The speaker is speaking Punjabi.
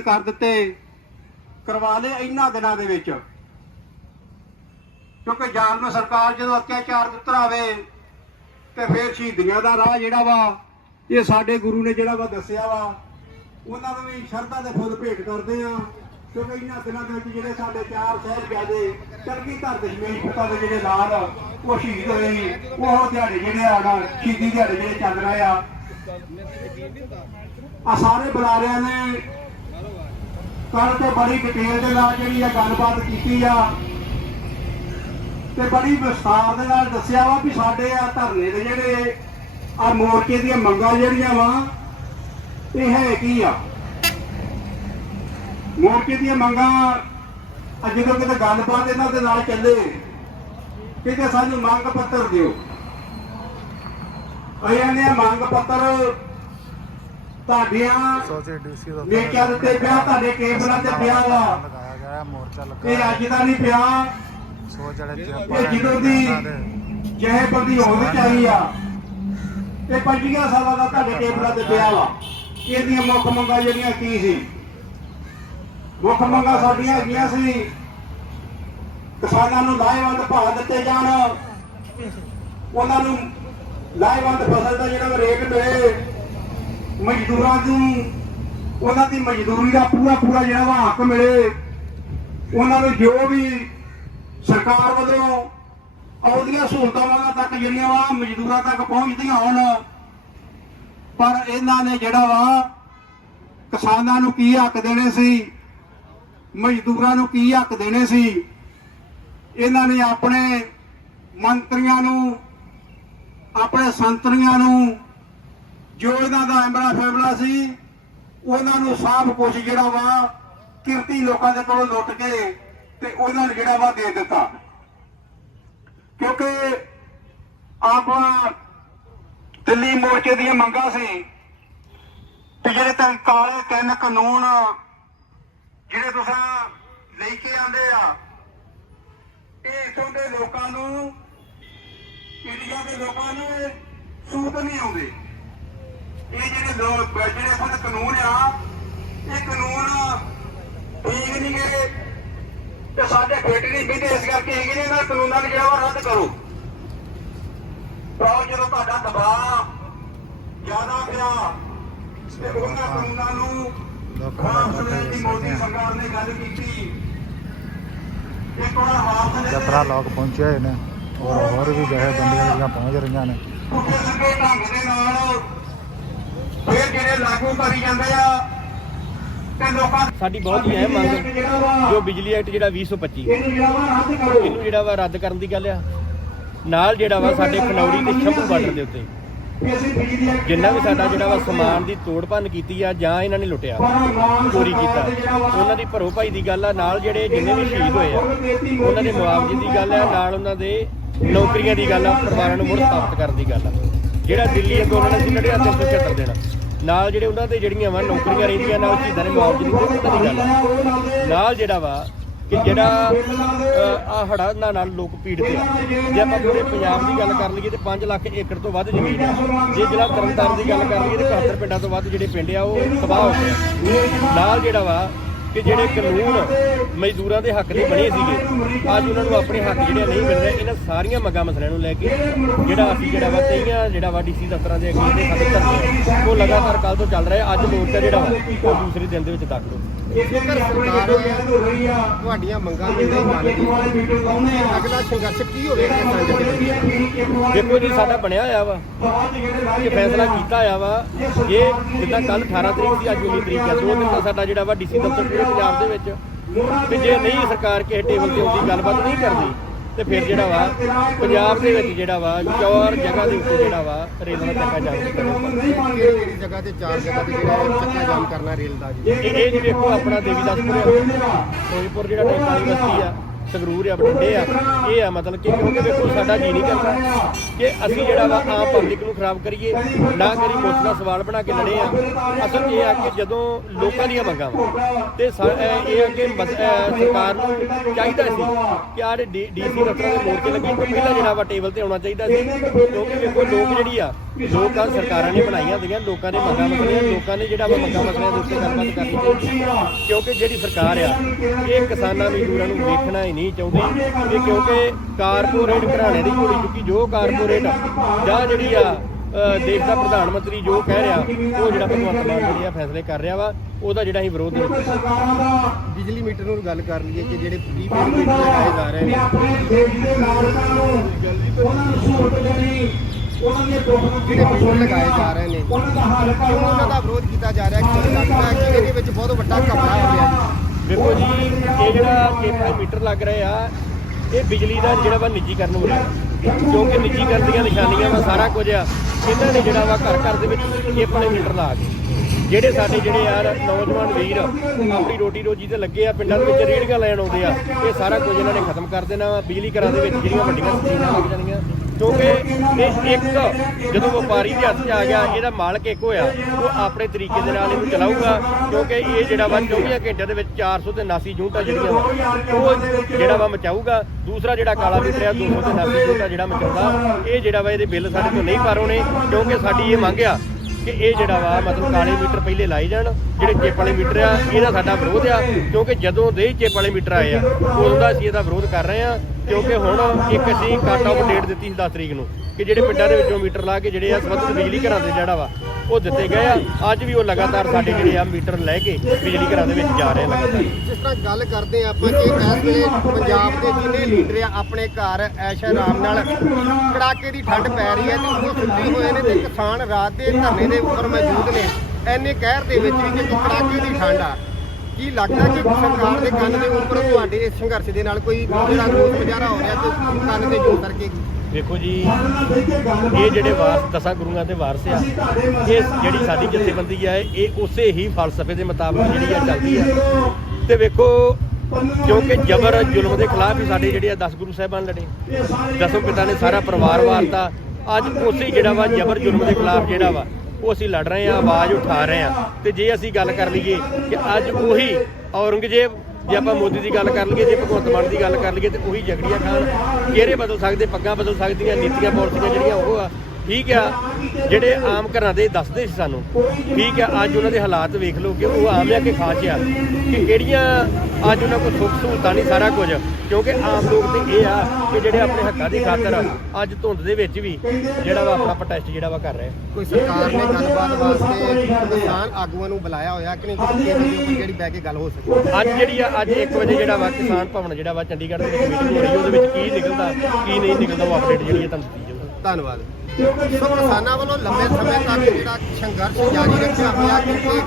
ਕਰ ਦਿੱਤੇ। ਕਰਵਾ ਲਏ ਇਹਨਾਂ ਦਿਨਾਂ ਦੇ ਵਿੱਚ। ਕਿਉਂਕਿ ਜ਼ਾਲਮ ਸਰਕਾਰ ਜਦੋਂ ਅਤਿਆਚਾਰ ਦੇ ਉੱਤਰ ਤੇ ਫਿਰ ਸ਼ਹੀਦੀਆਂ ਦਾ ਰਾਹ ਜਿਹੜਾ ਵਾ, ਇਹ ਸਾਡੇ ਗੁਰੂ ਨੇ ਜਿਹੜਾ ਵਾ ਦੱਸਿਆ ਵਾ, ਉਹਨਾਂ ਨੂੰ ਵੀ ਸ਼ਰਧਾ ਦੇ ਫੁੱਲ ਭੇਟ ਕਰਦੇ ਆ ਕਿਉਂਕਿ ਇਹਨਾਂ ਦਿਨਾਂ ਦੇ ਵਿੱਚ ਜਿਹੜੇ ਸਾਡੇ ਚਾਰ ਸਾਹਿਬਜ਼ਾਦੇ ਚਰਗੀ ਧਰ ਦਸ਼ਮੇਸ਼ ਪਿਤਾ ਦੇ ਜਿਹੜੇ ਨਾਲ, ਉਹ ਸ਼ਹੀਦ ਹੋਏ ਉਹ ਦਿਹਾੜੇ ਜਿਹੜੇ ਆ ਨਾ, ਸ਼ਹੀਦੀ ਦਿਹਾੜੇ ਜਿਹੜੇ ਚੱਲ ਰਹੇ ਆ। ਆ ਸਾਰੇ ਬੁਲਾਰਿਆਂ ਨੇ। ਕੱਲ ਤੇ ਬੜੀ ਡਿਟੇਲ ਦੇ ਨਾਲ ਜਿਹੜੀ ਆ ਗੱਲਬਾਤ ਕੀਤੀ ਆ ਤੇ ਬੜੀ ਵਿਸਥਾਰ ਦੇ ਨਾਲ ਦੱਸਿਆ ਵਾ ਵੀ ਸਾਡੇ ਆ ਧਰਨੇ ਦੇ ਜਿਹੜੇ ਆ ਮੋਰਚੇ ਦੀਆਂ ਮੰਗਾਂ ਜਿਹੜੀਆਂ ਵਾ, ਇਹ ਹੈ ਕੀ ਆ? ਮੋਰਚੇ ਦੀਆਂ ਮੰਗਾਂ ਅੱਜ ਜਦੋਂ ਕਿਤੇ ਗੱਲਬਾਤ ਇਹਨਾਂ ਦੇ ਨਾਲ ਚੱਲੇ, ਕਿਤੇ ਸਾਨੂੰ ਮੰਗ ਪੱਤਰ ਦਿਓ। ਅਸੀਂ ਨੇ ਮੰਗ ਪੱਤਰ ਤੁਹਾਡੀਆਂ ਸੋਚੇ ਡੀਸੀ ਦਾ ਮੇਕਿਆਂ ਦੇ ਉੱਤੇ ਪਿਆ ਤੁਹਾਡੇ ਕੇਬਲਾਂ ਤੇ ਪਿਆ ਵਾ। ਲਗਾਇਆ ਗਿਆ ਹੈ, ਮੋਰਚਾ ਲੱਗਾ ਇਹ ਅੱਜ ਦਾ ਨਹੀਂ ਪਿਆ। ਸੋ ਜਿਹੜੇ ਇਹ ਜਦੋਂ ਦੀ ਜਿਹੇ ਬੰਦੀ ਹੋਣੀ ਚਾਹੀ ਆ ਇਹ ਪੰਜੀਆਂ ਸਾਲਾਂ ਦਾ ਤੁਹਾਡੇ ਟੇਬਲਾਂ ਤੇ ਪਿਆ ਵਾ। ਇਹਦੀਆਂ ਮੁੱਖ ਮੰਗਾਂ ਜਿਹੜੀਆਂ ਕੀ ਸੀ? ਮੁੱਖ ਮੰਗਾਂ ਸਾਡੀਆਂ ਹੈਗੀਆਂ ਸੀ ਕਿਸਾਨਾਂ ਨੂੰ ਲਾਹੇਵੰਦ ਭਾਅ ਦਿੱਤੇ ਜਾਣ। ਉਹਨਾਂ ਨੂੰ ਲਾਹੇਵੰਦ ਫਸਲ ਦਾ ਜਿਹੜਾ ਰੇਟ ਮਿਲੇ ਮਜ਼ਦੂਰਾਂ ਨੂੰ ਉਹਨਾਂ ਦੀ ਮਜ਼ਦੂਰੀ ਦਾ ਪੂਰਾ ਪੂਰਾ ਜਿਹੜਾ ਵਾ ਹੱਕ ਮਿਲੇ। ਉਹਨਾਂ ਨੂੰ ਜੋ ਵੀ ਸਰਕਾਰ ਵੱਲੋਂ ਆਉਂਦੀਆਂ ਸਹੂਲਤਾਂ ਤੱਕ ਜਿਹੜੀਆਂ ਵਾ ਮਜ਼ਦੂਰਾਂ ਤੱਕ ਪਹੁੰਚਦੀਆਂ ਹੋਣ, ਪਰ ਇਹਨਾਂ ਨੇ ਜਿਹੜਾ ਵਾ ਕਿਸਾਨਾਂ ਨੂੰ ਕੀ ਹੱਕ ਦੇਣੇ ਸੀ, ਮਜ਼ਦੂਰਾਂ ਨੂੰ ਕੀ ਹੱਕ ਦੇਣੇ ਸੀ, ਇਹਨਾਂ ਨੇ ਆਪਣੇ ਮੰਤਰੀਆਂ ਨੂੰ, ਆਪਣੇ ਸੰਤਰੀਆਂ ਨੂੰ ਜੋ ਇਹਨਾਂ ਦਾ ਐਮਰਾ ਫੈਮਲਾ ਸੀ। ਉਹਨਾਂ ਨੂੰ ਸਾਫ਼ ਕੁਛ ਜਿਹੜਾ ਵਾ ਕਿਰਤੀ ਲੋਕਾਂ ਦੇ ਕੋਲੋਂ ਲੁੱਟ ਕੇ ਤੇ ਉਹਨਾਂ ਨੂੰ ਜਿਹੜਾ ਵਾ ਦੇ ਦਿੱਤਾ। ਕਿਉਂਕਿ ਆਪਾਂ ਦਿੱਲੀ ਮੋਰਚੇ ਦੀਆਂ ਮੰਗਾਂ ਸੀ ਤੇ ਜਿਹੜੇ ਤਾਂ ਕਾਲੇ ਤਿੰਨ ਕਾਨੂੰਨ ਜਿਹੜੇ ਤੁਸੀਂ ਲੈ ਕੇ ਆਂਦੇ ਆ, ਇਹ ਇਥੋਂ ਦੇ ਲੋਕਾਂ ਨੂੰ, ਇੰਡੀਆ ਦੇ ਲੋਕਾਂ ਨੂੰ ਸੂਤ ਨਹੀਂ ਆਉਂਦੇ। ਇਹ ਜਿਹੜੇ ਲੋਕ ਜਿਹੜੇ ਇਥੋਂ ਦੇ ਕਾਨੂੰਨ ਆ। ਇਹ ਕਾਨੂੰਨ ਠੀਕ ਨਹੀਂ ਗਏ ਤੇ ਸਾਡੇ ਫਿੱਟ ਨਹੀਂ ਬਿੰਦੇ ਇਸ ਕਰਕੇ ਹੈਗੇ ਨੇ ਇਹਨਾਂ ਕਾਨੂੰਨਾਂ ਨੂੰ ਜਿਹੜਾ ਰੱਦ ਕਰੋ। ਪਰ ਜਦੋਂ ਤੁਹਾਡਾ ਦਬਾਅ ਜ਼ਿਆਦਾ ਪਿਆ ਤੇ ਉਹਨਾਂ ਕਾਨੂੰਨਾਂ ਨੂੰ ਲੋਕਾਂ ਦਾ ਮੋਦੀ ਸਰਕਾਰ ਨੇ ਗੱਲ ਕੀਤੀ। ਇੱਕ ਵਾਰ ਵਾਪਸ ਲੈ ਜਤਰਾ ਲੋਕ ਪਹੁੰਚੇ ਹੋਏ ਨੇ ਔਰ ਹੋਰ ਵੀ ਜਹੇ ਬੰਦੀਆਂ ਜਿਹੜੀਆਂ ਪਹੁੰਚ ਰਹੀਆਂ ਨੇ। ਪੁੱਠੇ ਸਿੱਧੇ ਢੰਗ ਦੇ ਨਾਲ ਜਿਹੜੇ ਲਾਗੂ ਕਰੀ ਜਾਂਦੇ ਆ? ਤੇ ਲੋਕਾਂ ਸਾਡੀ ਬਹੁਤ ਹੀ ਅਹਿਮ ਮੰਗ ਜੋ ਬਿਜਲੀ ਐਕਟ ਜਿਹੜਾ 2025 ਇਹਨੂੰ ਜਿਹੜਾ ਵਾ ਰੱਦ ਕਰੋ। ਇਹਨੂੰ ਜਿਹੜਾ ਵਾ ਰੱਦ ਕਰਨ ਦੀ ਗੱਲ ਆ। ਨਾਲ ਜਿਹੜਾ ਵਾ ਸਾਡੇ ਖਨੌਰੀ ਤੇ ਸ਼ੰਭੂ ਬਾਰਡਰ ਦੇ ਉੱਤੇ। ਜਿੰਨਾ ਵੀ ਸਾਡਾ ਜਿਹੜਾ ਵਾ ਸਮਾਨ ਦੀ ਤੋੜ ਭੰਨ ਕੀਤੀ ਆ ਜਾਂ ਇਹਨਾਂ ਨੇ ਲੁੱਟਿਆ ਚੋਰੀ ਕੀਤਾ। ਉਹਨਾਂ ਦੀ ਭਰੋ ਭਾਈ ਦੀ ਗੱਲ ਆ। ਨਾਲ ਜਿਹੜੇ ਜਿੰਨੇ ਵੀ ਸ਼ਹੀਦ ਹੋਏ ਆ ਉਹਨਾਂ ਦੇ ਮੁਆਵਜ਼ੇ ਦੀ ਗੱਲ ਆ। ਨਾਲ ਉਹਨਾਂ ਦੇ ਨੌਕਰੀਆਂ ਦੀ ਗੱਲ ਆ। ਪਰਿਵਾਰਾਂ ਨੂੰ ਮੁੜ ਸਥਾਪਿਤ ਕਰਨ ਦੀ ਗੱਲ ਆ। ਜਿਹੜਾ ਦਿੱਲੀ ਅੰਦੋਲਨ ਸੀ ਲੜਿਆ 376 ਦੇਣਾ। ਨਾਲ ਜਿਹੜੇ ਉਹਨਾਂ ਦੇ ਜਿਹੜੀਆਂ ਵਾ ਨੌਕਰੀਆਂ ਰਹਿੰਦੀਆਂ ਨਾਲ ਚੀਜ਼ਾਂ ਦੇ ਮੁਆਵਜ਼ੇ ਦੀ ਉਹਨਾਂ ਦੀ ਗੱਲ ਨਾਲ ਜਿਹੜਾ ਵਾ ਕਿ ਜਿਹੜਾ ਆ ਹੜਾ ਨਾਲ ਲੋਕ ਪੀੜਤ ਆ। ਜੇ ਆਪਾਂ ਪੂਰੇ ਪੰਜਾਬ ਦੀ ਗੱਲ ਕਰ ਲਈਏ ਤੇ 5 ਲੱਖ ਏਕੜ ਤੋਂ ਵੱਧ ਜ਼ਮੀਨ ਆ। ਜੇ ਜ਼ਿਲ੍ਹਾ ਤਰਨਤਾਰਨ ਦੀ ਗੱਲ ਕਰ ਲਈਏ ਤੇ 71 ਪਿੰਡਾਂ ਤੋਂ ਵੱਧ ਜਿਹੜੇ ਪਿੰਡ ਆ, ਉਹ ਤਬਾਹ ਹੋ ਗਏ ਨਾਲ ਜਿਹੜਾ ਵਾ ਕਿ ਜਿਹੜੇ ਕਾਨੂੰਨ ਮਜ਼ਦੂਰਾਂ ਦੇ ਹੱਕ ਦੇ ਬਣੇ ਸੀਗੇ। ਅੱਜ ਉਹਨਾਂ ਨੂੰ ਆਪਣੇ ਹੱਕ ਜਿਹੜੇ ਨਹੀਂ ਮਿਲ ਰਹੇ ਇਹਨਾਂ ਸਾਰੀਆਂ ਮੰਗਾਂ ਮਸਲਿਆਂ ਨੂੰ ਲੈ ਕੇ ਜਿਹੜਾ ਅਸੀਂ ਜਿਹੜਾ ਵਾ ਤਈਆਂ ਜਿਹੜਾ ਵਾ ਡੀਸੀ ਦਫ਼ਤਰਾਂ ਦੇ ਅੱਗੇ ਦੇ ਧਰਨੇ ਆ, ਉਹ ਲਗਾਤਾਰ ਕੱਲ ਤੋਂ ਚੱਲ ਰਿਹਾ ਅੱਜ ਮੋਰਚਾ ਜਿਹੜਾ ਵਾ ਉਹ ਦੂਸਰੇ ਦਿਨ ਦੇ ਵਿੱਚ ਦਾਖਲ ਜੇਕਰ ਸਰਕਾਰ ਤੁਹਾਡੀਆਂ ਮੰਗਾਂ ਨੂੰ ਨਹੀਂ ਮੰਨਦੀ ਅਗਲਾ ਸੰਘਰਸ਼ ਕੀ ਹੋਵੇਗਾ? ਸੰਗਤ ਦੇਖੋ ਜੀ ਸਾਡਾ ਬਣਿਆ ਹੋਇਆ ਵਾ ਕਿ ਫੈਸਲਾ ਕੀਤਾ ਹੋਇਆ ਵਾ ਜੇ ਜਿੱਦਾਂ ਕੱਲ 18 ਤਰੀਕ ਸੀ ਅੱਜ 19 ਤਰੀਕ ਆ ਦੋ ਦਿਨ ਦਾ ਸਾਡਾ ਜਿਹੜਾ ਵਾ ਡੀਸੀ ਦਫ਼ਤਰ ਪੂਰੇ ਪੰਜਾਬ ਦੇ ਵਿੱਚ ਤੇ ਜੇ ਨਹੀਂ ਸਰਕਾਰ ਕਿਸੇ ਟੇਬਲ ਤੇ ਆਉਂਦੀ ਗੱਲਬਾਤ ਨਹੀਂ ਕਰਦੀ ਤੇ ਫਿਰ ਜਿਹੜਾ ਵਾ ਪੰਜਾਬ ਦੇ ਵਿੱਚ ਜਿਹੜਾ ਵਾ ਚੌਰ ਜਗ੍ਹਾ ਦੇ ਉੱਤੇ ਜਿਹੜਾ ਵਾ ਰੇਲਾਂ ਦਾ ਚੱਕਾ ਜਾਮ ਕਿਹੜੀ ਜਗ੍ਹਾ ਤੇ ਚਾਰ ਜਗ੍ਹਾ ਤੇ ਜਿਹੜਾ ਚੱਕਾ ਜਾਮ ਕਰਨਾ ਰੇਲ ਦਾ ਜੀ। ਇਹ ਜੀ ਵੇਖੋ ਆਪਣਾ ਦੇਵੀਦਾਸਪੁਰ ਫਿਰੋਜ਼ਪੁਰ ਜਿਹੜਾ ਟੈਂਕਾਲੀ ਬਸਤੀ ਆ ਸੰਗਰੂਰ ਆ ਬਠਿੰਡੇ ਆ, ਇਹ ਆ ਮਤਲਬ ਕਿ ਕਿਉਂਕਿ ਵੇਖੋ, ਸਾਡਾ ਜੀ ਨਹੀਂ ਕਰਦਾ ਕਿ ਅਸੀਂ ਜਿਹੜਾ ਵਾ ਆਮ ਪਬਲਿਕ ਨੂੰ ਖਰਾਬ ਕਰੀਏ, ਨਾ ਕਰੀ ਮੁੱਖ ਦਾ ਸਵਾਲ ਬਣਾ ਕੇ ਲੜੇ ਆ। ਅਸਲ ਇਹ ਆ ਕਿ ਜਦੋਂ ਲੋਕਾਂ ਦੀਆਂ ਮੰਗਾਂ ਵਾ, ਤੇ ਇਹ ਆ ਕਿ ਮਸ- ਸਰਕਾਰ ਨੂੰ ਚਾਹੀਦਾ ਸੀ ਕਿ ਆਹ ਡੀਸੀ ਦਫ਼ਤਰਾਂ ਦੇ ਮੋਰਚੇ ਲੱਗੇ ਤੋਂ ਪਹਿਲਾਂ ਜਿਹੜਾ ਵਾ ਟੇਬਲ ਤੇ ਆਉਣਾ ਚਾਹੀਦਾ ਸੀ। ਕਿਉਂਕਿ ਵੇਖੋ, ਲੋਕ ਜਿਹੜੀ ਆ ਲੋਕਾਂ ਸਰਕਾਰਾਂ ਨੇ ਬਣਾਈਆਂ ਹੁੰਦੀਆਂ ਲੋਕਾਂ ਦੇ ਮੰਗਾਂ ਮਸਲਿਆਂ ਲੋਕਾਂ ਨੇ ਜਿਹੜਾ ਮੰਗਾਂ ਮਸਲਿਆਂ ਦੇ ਉੱਤੇ ਗੱਲਬਾਤ ਕਰਨੀ ਚਾਹੀਦੀ ਕਿਉਂਕਿ ਜਿਹੜੀ ਸਰਕਾਰ ਆ, ਇਹ ਕਿਸਾਨਾਂ ਮਜ਼ਦੂਰਾਂ ਨੂੰ ਵੇਖਣਾ ਹੀ ਨਹੀਂ ਚਾਹੁੰਦੀ। ਇਹ ਕਿਉਂਕਿ ਕਾਰਪੋਰੇਟ ਘਰਾਣੇ ਦੀ ਘੋੜੀ ਚੁੱਕੀ, ਜੋ ਕਾਰਪੋਰੇਟ ਜਾਂ ਜਿਹੜੀ ਆ ਦੇਸ਼ ਦਾ ਪ੍ਰਧਾਨ ਮੰਤਰੀ ਜੋ ਕਹਿ ਰਿਹਾ, ਉਹ ਜਿਹੜਾ ਭਗਵੰਤ ਮਾਨ ਜਿਹੜੀ ਆ ਫੈਸਲੇ ਕਰ ਰਿਹਾ ਵਾ, ਉਹਦਾ ਜਿਹੜਾ ਅਸੀਂ ਵਿਰੋਧ ਬਿਜਲੀ ਮੀਟਰ ਨੂੰ ਗੱਲ ਕਰ ਲਈਏ ਕਿ ਜਿਹੜੇ ਪ੍ਰੀਪੇਡ ਮੀਟਰ ਲਗਾਏ ਜਾ ਰਹੇ ਨੇ ਉਹਨਾਂ ਨੂੰ ਦੁੱਖ ਜਿਹੜੇ ਮੀਟਰ ਲਗਾਏ ਜਾ ਰਹੇ ਨੇ। ਉਹਨਾਂ ਦਾ ਹੱਲ ਕਿਉਂ ਉਹਨਾਂ ਕਰਨਾ ਦਾ ਵਿਰੋਧ ਕੀਤਾ ਜਾ ਰਿਹਾ ਕਿ ਲੱਗਦਾ ਹੈ ਕਿ ਇਹਦੇ ਵਿੱਚ ਬਹੁਤ ਵੱਡਾ ਘਪਲਾ ਹੋ ਜੀ ਵੇਖੋ ਜੀ ਇਹ ਜਿਹੜਾ ਕੇਬਲ ਮੀਟਰ ਲੱਗ ਰਹੇ ਆ ਇਹ ਬਿਜਲੀ ਦਾ ਜਿਹੜਾ ਵਾ ਨਿੱਜੀਕਰਨ ਹੋ ਰਿਹਾ। ਕਿਉਂਕਿ ਨਿੱਜੀਕਰਨ ਦੀਆਂ ਨਿਸ਼ਾਨੀਆਂ ਵਾ ਸਾਰਾ ਕੁਝ ਆ। ਇਹਨਾਂ ਨੇ ਜਿਹੜਾ ਵਾ ਘਰ ਘਰ ਦੇ ਵਿੱਚ ਕੇਬਲ ਮੀਟਰ ਲਾ ਕੇ ਜਿਹੜੇ ਸਾਡੇ ਜਿਹੜੇ ਯਾਰ ਨੌਜਵਾਨ ਵੀਰ ਆਪਣੀ ਰੋਟੀ ਰੋਜੀ ਤੇ ਲੱਗੇ ਆ ਪਿੰਡਾਂ ਦੇ ਵਿੱਚ ਰੇੜੀਆਂ ਲੈਣ ਆਉਂਦੇ ਆ ਇਹ ਸਾਰਾ ਕੁਝ ਇਹਨਾਂ ਨੇ ਖਤਮ ਕਰ ਦੇਣਾ ਵਾ। ਬਿਜਲੀ ਘਰਾਂ ਦੇ ਵਿੱਚ ਜਿਹੜੀਆਂ ਵੱਡੀਆਂ ਸਕੀਮਾਂ ਲੱਗ ਜਾਣੀਆਂ ਕਿਉਂਕਿ ਇਹ ਇੱਕ ਜਦੋਂ ਵਪਾਰੀ ਦੇ ਹੱਥ 'ਚ ਆ ਗਿਆ, ਇਹਦਾ ਮਾਲਕ ਇੱਕ ਹੋਇਆ, ਉਹ ਆਪਣੇ ਤਰੀਕੇ ਦੇ ਨਾਲ ਇਹਨੂੰ ਚਲਾਊਗਾ, ਕਿਉਂਕਿ ਇਹ ਜਿਹੜਾ ਵਾ 24 ਘੰਟਿਆਂ ਦੇ ਵਿੱਚ 400 ਤੇ 89 ਯੂਨਿਟਾਂ ਜਿਹੜੀਆਂ ਵਾ, ਉਹ ਜਿਹੜਾ ਵਾ ਮਚਾਊਗਾ। ਦੂਸਰਾ ਜਿਹੜਾ ਕਾਲਾ ਮੀਟਰ ਆ 200 ਤੇ 89 ਯੂਨਿਟਾਂ ਜਿਹੜਾ ਮਚਾਉਂਦਾ, ਇਹ ਜਿਹੜਾ ਵਾ ਇਹਦੇ ਬਿੱਲ ਸਾਡੇ ਤੋਂ ਨਹੀਂ ਪਾਰ ਹੋਣੇ, ਕਿਉਂਕਿ ਸਾਡੀ ਇਹ ਮੰਗ ਆ ਕਿ ਇਹ ਜਿਹੜਾ ਵਾ ਮਤਲਬ ਕਾਲੇ ਮੀਟਰ ਪਹਿਲੇ ਲਾਏ ਜਾਣ, ਜਿਹੜੇ ਚਿੱਪ ਵਾਲੇ ਮੀਟਰ ਆ, ਇਹਦਾ ਸਾਡਾ ਵਿਰੋਧ ਆ, ਕਿਉਂਕਿ ਜਦੋਂ ਦੇ ਹੀ ਚਿੱਪ ਵਾਲੇ ਮੀਟਰ ਆਏ ਆ, ਉਦੋਂ ਦਾ ਅਸੀਂ ਇਹਦਾ ਵਿਰੋਧ ਕਰ ਰਹੇ ਆ। ਕਿਉਂਕਿ ਹੁਣ ਇੱਕ ਅਸੀਂ ਕੱਟ ਆਫ ਡੇਟ ਦਿੱਤੀ ਸੀ 10 ਤਰੀਕ ਨੂੰ ਕਿ ਜਿਹੜੇ ਪਿੰਡਾਂ ਦੇ ਵਿੱਚੋਂ ਮੀਟਰ ਲਾ ਕੇ ਜਿਹੜੇ ਆ ਸੰਬੰਧਿਤ ਬਿਜਲੀ ਘਰਾਂ ਦੇ ਜਿਹੜਾ ਵਾ, ਉਹ ਦਿੱਤੇ ਗਏ ਆ। ਅੱਜ ਵੀ ਉਹ ਲਗਾਤਾਰ ਸਾਡੇ ਜਿਹੜੇ ਆ ਮੀਟਰ ਲੈ ਕੇ ਬਿਜਲੀ ਘਰਾਂ ਦੇ ਵਿੱਚ ਜਾ ਰਹੇ ਆ ਲਗਾਤਾਰ। ਜਿਸ ਤਰ੍ਹਾਂ ਗੱਲ ਕਰਦੇ ਆ ਆਪਾਂ ਕਿ ਇਸ ਵੇਲੇ ਪੰਜਾਬ ਦੇ ਜਿੰਨੇ ਲੀਡਰ ਆ ਆਪਣੇ ਘਰ, ਐਸ਼ ਆਰਾਮ ਨਾਲ ਕੜਾਕੇ ਦੀ ਠੰਡ ਪੈ ਰਹੀ ਹੈ ਤੇ ਉਹ ਸੁੱਤੇ ਹੋਏ ਨੇ ਤੇ ਕਿਸਾਨ ਰਾਤ ਦੇ ਧਰਨੇ ਦੇ ਉੱਪਰ ਮੌਜੂਦ ਨੇ। ਐਨੇ ਕਹਿਰ ਦੇ ਵਿੱਚ ਵੀ ਕਿ ਕੜਾਕੇ ਦੀ ਠੰਡ ਆ। ਕੀ ਲੱਗਦਾ ਕਿ ਸਰਕਾਰ ਦੇ ਕੰਨ ਦੇ ਉੱਪਰ ਤੁਹਾਡੇ ਇਸ ਸੰਘਰਸ਼ ਦੇ ਨਾਲ ਕੋਈ ਜਿਹੜਾ ਰੋਸ ਮੁਜ਼ਾਹਰਾ ਹੋ ਰਿਹਾ ਤੇ ਕੰਨ ਤੇ ਜੋਰ ਕਰਕੇ ਵੇਖੋ ਜੀ, ਇਹ ਜਿਹੜੇ ਵਾਰਸ ਦਸਾਂ ਗੁਰੂਆਂ ਦੇ ਵਾਰਸ ਆ, ਇਹ ਜਿਹੜੀ ਸਾਡੀ ਜਥੇਬੰਦੀ ਆ, ਇਹ ਉਸੇ ਹੀ ਫਲਸਫੇ ਦੇ ਮੁਤਾਬਕ ਜਿਹੜੀ ਆ ਚੱਲਦੀ ਆ। ਤੇ ਵੇਖੋ, ਕਿਉਂਕਿ ਜਬਰ ਜ਼ੁਲਮ ਦੇ ਖਿਲਾਫ ਹੀ ਸਾਡੇ ਜਿਹੜੇ ਆ 10 ਗੁਰੂ ਸਾਹਿਬਾਨ ਲੜੇ। ਦਸੋਂ ਪਿਤਾ ਨੇ ਸਾਰਾ ਪਰਿਵਾਰ ਵਾਰਤਾ। ਅੱਜ ਉਸੇ ਜਿਹੜਾ ਵਾ ਜਬਰ ਜ਼ੁਲਮ ਦੇ ਖਿਲਾਫ ਜਿਹੜਾ ਵਾ ਉਹ ਅਸੀਂ ਲੜ ਰਹੇ ਹਾਂ, ਆਵਾਜ਼ ਉਠਾ ਰਹੇ ਹਾਂ। ਤੇ ਜੇ ਅਸੀਂ ਗੱਲ ਕਰ ਲਈਏ ਕਿ ਅੱਜ ਉਹੀ ਔਰੰਗਜ਼ੇਬ, ਜੇ ਆਪਾਂ ਮੋਦੀ ਦੀ ਗੱਲ ਕਰ ਲਈਏ, ਜੇ ਭਗਵੰਤ ਮਾਨ ਦੀ ਗੱਲ ਕਰ ਲਈਏ, ਤੇ ਉਹੀ ਜਗੜੀਆਂ ਖਾਨ ਚਿਹਰੇ ਬਦਲ ਸਕਦੇ, ਪੱਗਾਂ ਬਦਲ ਸਕਦੀਆਂ, ਨੀਤੀਆਂ ਪਾਲਿਸੀਆਂ ਜਿਹੜੀਆਂ ਉਹ ਆ। ਠੀਕ ਆ? ਜਿਹੜੇ ਆਮ ਘਰਾਂ ਦੇ ਦੱਸਦੇ ਸੀ ਸਾਨੂੰ ਠੀਕ ਆ ਅੱਜ ਉਹਨਾਂ ਦੇ ਹਾਲਾਤ ਵੇਖ ਲਓ ਕਿ ਉਹ ਆਮ ਆ ਕਿ ਖਾਸ ਆ ਕਿ ਕਿਹੜੀਆਂ ਅੱਜ ਉਹਨਾਂ ਕੋਲ ਸੁੱਖ ਸਹੂਲਤਾਂ ਨਹੀਂ ਸਾਰਾ ਕੁਝ ਕਿਉਂਕਿ ਆਮ ਲੋਕ ਤੇ ਇਹ ਆ ਕਿ ਜਿਹੜੇ ਆਪਣੇ ਹੱਕਾਂ ਦੀ ਖਾਤਰ ਅੱਜ ਧੁੰਦ ਦੇ ਵਿੱਚ ਵੀ ਜਿਹੜਾ ਵਾ ਆਪਣਾ ਪ੍ਰੋਟੈਸਟ ਜਿਹੜਾ ਵਾ ਕਰ ਰਹੇ ਕੋਈ ਸਰਕਾਰ ਨੇ ਗੱਲਬਾਤ ਵਾਸਤੇ ਕਿਸਾਨ ਆਗੂਆਂ ਨੂੰ ਬੁਲਾਇਆ ਹੋਇਆ ਕਿ ਨਹੀਂ ਜਿਹੜੀ ਬਹਿ ਕੇ ਗੱਲ ਹੋ ਸਕੇ ਅੱਜ ਜਿਹੜੀ ਆ ਅੱਜ 1 ਵਜੇ ਜਿਹੜਾ ਵਾ ਕਿਸਾਨ ਭਵਨ ਜਿਹੜਾ ਵਾ ਚੰਡੀਗੜ੍ਹ ਦੇ ਵਿੱਚ ਮੀਟਿੰਗ ਹੋ ਰਹੀ ਹੈ ਉਹਦੇ ਵਿੱਚ ਕੀ ਨਿਕਲਦਾ ਕੀ ਨਹੀਂ ਨਿਕਲਦਾ ਉਹ ਅਪਡੇਟ ਜਿਹੜੀ ਹੈ ਤੁਹਾਨੂੰ ਦਿੱਤੀ ਜਾਊਗੀ। ਧੰਨਵਾਦ। ਸੋ ਕਿਸਾਨਾਂ ਵੱਲੋਂ ਲੰਬੇ ਸਮੇਂ ਤੱਕ ਜਿਹੜਾ ਸੰਘਰਸ਼ ਜਾਰੀ ਰੱਖਿਆ ਗਿਆ ਕਿਉਂਕਿ